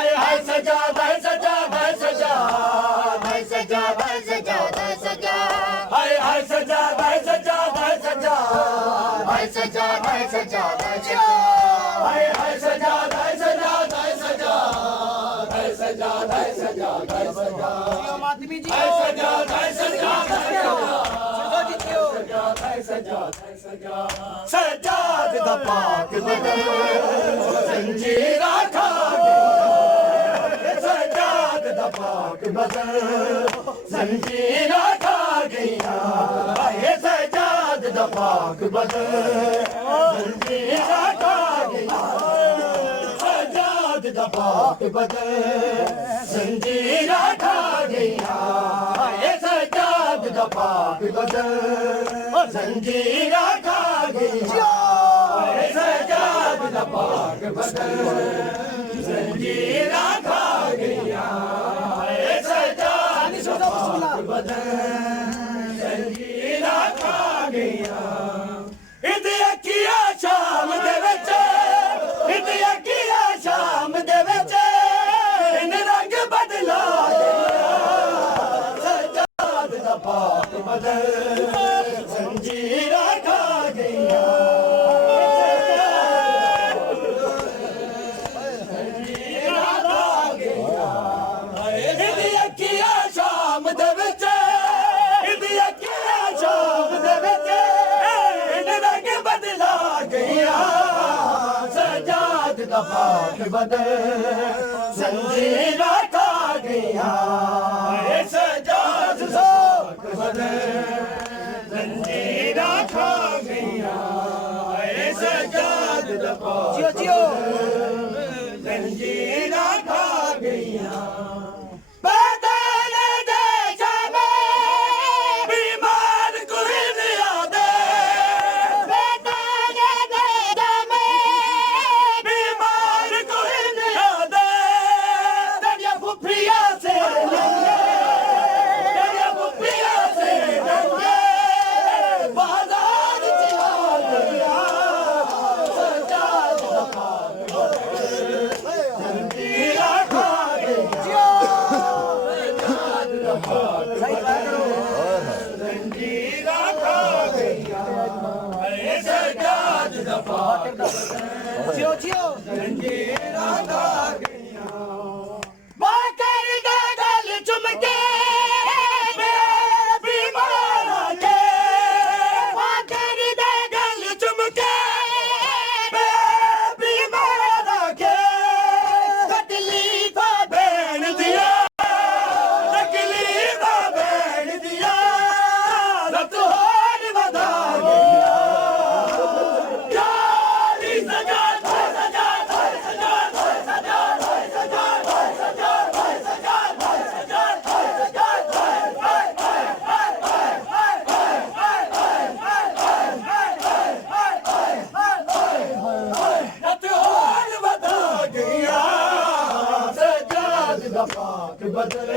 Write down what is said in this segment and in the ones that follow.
ਹਾਏ ਹਾਏ ਸਜਾਦ ਹੈ ਸਜਾਦ ਹੈ ਸਜਾਦ ਹੈ ਸਜਾਦ ਹੈ ਸਜਾਦ ਹੈ ਸਜਾਦ ਹਾਏ ਹਾਏ ਸਜਾਦ ਹੈ ਸਜਾਦ ਹੈ ਸਜਾਦ ਹੈ ਸਜਾਦ ਹੈ ਸਜਾਦ ਹੈ ਸਜਾਦ ਹਾਏ ਹਾਏ ਸਜਾਦ ਹੈ ਸਜਾਦ ਹੈ ਸਜਾਦ ਹੈ ਸਜਾਦ ਹੈ ਸਜਾਦ ਹੈ ਸਜਾਦ ਮਾਤਮੀ ਜੀ ਹੈ ਸਜਾਦ ਹੈ ਸਜਾਦ ਹੈ ਸਰਦਾਰ ਜੀ ਕਿਉਂ ਸਜਾਦ ਹੈ ਸਜਾਦ ਸਜਾਦ ਦਾ ਪਾਕ ਬਦਨ ਜ਼ੰਜੀਰਾਂ ਖਾ ਗਈਆਂ ਸਜਾਦ ਦਾ ਪਾਕ ਬਦਨ ਜ਼ੰਜੀਰਾਂ ਖਾ ਗਈਆਂ ਹਾਏ ਸਜਾਦ ਦਾ ਪਾਕ ਬਦਨ ਜ਼ੰਜੀਰਾਂ ਖਾ ਗਈਆਂ ਸਜਾਦ ਦਾ ਪਾਕ ਬਦਨ ਜ਼ੰਜੀਰਾਂ ਖਾ ਗਈਆਂ ਹਾਏ ਸਜਾਦ ਦਾ ਪਾਕ ਬਦਨ ਜ਼ੰਜੀਰਾਂ ਖਾ ਗਈਆਂ ਹਾਏ ਸਜਾਦ ਦਾ ਪਾਕ ਬਦਨ ਜ਼ੰਜੀਰਾਂ ਖਾ ਗਈਆਂ ਹਾਏ ਸਜਾਦ ਦਾ ਪਾਕ ਬਦਨ ਜ਼ੰਜੀਰਾਂ ਖਾ ਗਈਆਂ ਇਹਦੇ ਅੱਖੀਆਂ ਸ਼ਾਮ ਦੇ ਵਿੱਚ ਇਹਦੇ ਅੱਖੀਆਂ ਸ਼ਾਮ ਦੇ ਵਿੱਚ ਇਹਨੇ ਰੰਗ ਬਦਲਾ ਸਜਾਦ ਦਾ ਪਾਕ ਬਦਨ ਜ਼ੰਜੀਰਾਂ ਖਾ ਗਈਆਂ ਜ਼ੰਜੀਰਾਂ ਖਾ ਗਈਆਂ ਇਹਦੀ ਅੱਖੀਆਂ ਸ਼ਾਮ ਦੇ ਵਿੱਚ ਇਹਦੀ ਅੱਖੀਆਂ ਸ਼ਾਮ ਦੇ ਵਿੱਚ ਇਹਨੇ ਰੰਗ ਬਦਲਾ ਗਈਆਂ ਸਜਾਦ ਦਾ ਪਾਕ ਬਦਨ ਜ਼ੰਜੀਰਾਂ ਖਾ ਗਈਆਂ ਇਹ ਸਜਾਦ ਦਾ ਪਾਕ ਬਦਨ ਜ਼ੰਜੀਰਾਂ ਖਾ ਗਈਆਂ ਇਹ ਸਜਾਦ ਦਾ ਪਾਕ ਜਿਓ ਜਿਓ ਜ਼ੰਜੀਰਾਂ ਖਾ ਗਈਆਂ ਬਦਨ ਦੇ ਜਾਵੇ ਬਿਮਾਰ ਕੋਈ ਨਹੀਂ ਆਦੇ ਬਦਨ ਦੇ ਜਾਵੇ ਬਿਮਾਰ ਕੋਈ ਨਹੀਂ ਆਦੇ ਤੇਰੀਆਂ ਫੁੱਫੀਆਂ ਸੇ ਲੰਗੇ ਤੇਰੀਆਂ ਫੁੱਫੀਆਂ ਸੇ ਲੰਗੇ ਬਾਜ਼ਾਰ ਚ ਆ ਗਈਆਂ ਸਜਾਦ ਦਾ ਪਾਕ ਜ਼ੰਜੀਰਾਂ ਖਾ ਗਈਆਂ ਸਜਾਦ ਦਾ ਪਾਕ ਜ਼ੰਜੀਰਾਂ ਖਾ ਗਈਆਂ ਹਏ ਸਜਾਦ ਦਾ ਪਾਕ ਜਿਓ ਜਿਓ ਜ਼ੰਜੀਰਾਂ ਖਾ ਗਈਆਂ ਬਾਕਰ ਦਾ ਗਲ ਚੁੰਮ ਕੇ ਮੇਰੇ ਬਿਮਾਰਾਂ ਕੇ ਬਾਕਰ ਦਾ ਗਲ ਚੁੰਮ ਕੇ ਮੇਰੇ ਬਿਮਾਰਾਂ ਕੇ ਤਕਲੀਫਾਂ ਬੈਣ ਦੀਆਂ ਤਕਲੀਫਾਂ ਬੈਣ ਦੀਆਂ ਰਤ ਹੋਰ ਵਧਾ ਗਈਆਂ ਯਾਰੀ ਸਜਾਦ ਹੈ ਸਜਾਦ ਹੈ ਸਜਾਦ ਹੈ ਸਜਾਦ ਹੈ ਸਜਾਦ ਹੈ ਸਜਾਦ ਹੈ ਸਜਾਦ ਹੈ ਸਜਾਦ ਹੈ ਸਜਾਦ ਰਤ ਹੋਰ ਵਧਾ ਗਈਆਂ ਸਜਾਦ ਦਾ ਪਾਕ ਬਦਨ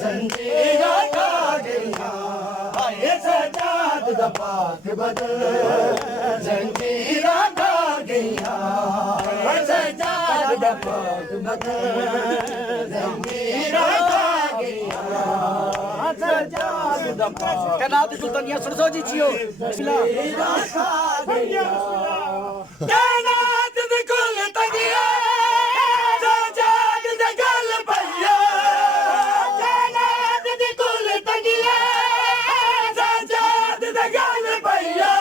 ਜ਼ੰਜੀਰਾਂ ਖਾ ਗਈਆਂ ਹਾਏ ਸਜਾਦ ਦਾ ਪਾਕ ਬਦਨ ਜ਼ੰਜੀਰਾਂ ਖਾ ਗਈਆਂ ਹਾਏ ਸਜਾਦ ਦਾ ਪਾਕ ਬਦਨ ਜ਼ੰਜੀਰਾਂ ਖਾ ਗਈਆਂ ਸਜਾਦ ਦਾ ਪਾਕ ਕਨਾਲ ਦੀ ਸੁਲਤਾਨੀਆਂ ਸੁਣੋ ਜੀ ਜਿਓ ਬਿਸਮਿਲ੍ਲਾ ਕਾਇਨਾਤ ਦੇ ਕੁੱਲ ਤੰਗੀਆਂ ਸਜਾਦ ਦੇ ਗੱਲ ਪਈਆ ਕਾਇਨਾਤ ਦੇ ਕੁੱਲ ਤੰਗੀਆਂ ਸਜਾਦ ਦੇ ਗੱਲ ਪਈਆ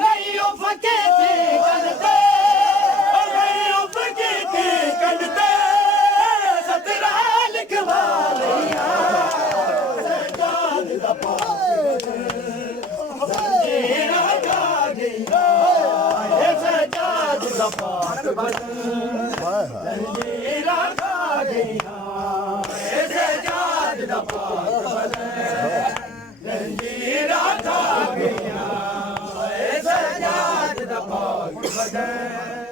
ਨਹੀਂ ਉਹ ਫਕੇ ਤੇ ਕਰਦੇ ਨਹੀਂ ਉਹ ਫਕੇ ਤੇ ਕਰਦੇ ਸਤਰਾ ਲਿਖਵਾ ਲਈਆ ਸਜਾਦ ਦਾ ਪਾਕ ਜ਼ੰਜੀਰਾਂ ਖਾ ਗਈਆਂ ਇਹ ਸਜਾਦ ਦਾ ਪਾਕ ਬਦਨ ਜ਼ੰਜੀਰਾਂ ਖਾ ਗਈਆਂ ਇਹ ਸਜਾਦ ਦਾ ਪਾਕ ਬਦਨ ਜ਼ੰਜੀਰਾਂ ਖਾ ਗਈਆਂ ਇਹ ਸਜਾਦ ਦਾ ਪਾਕ ਬਦਨ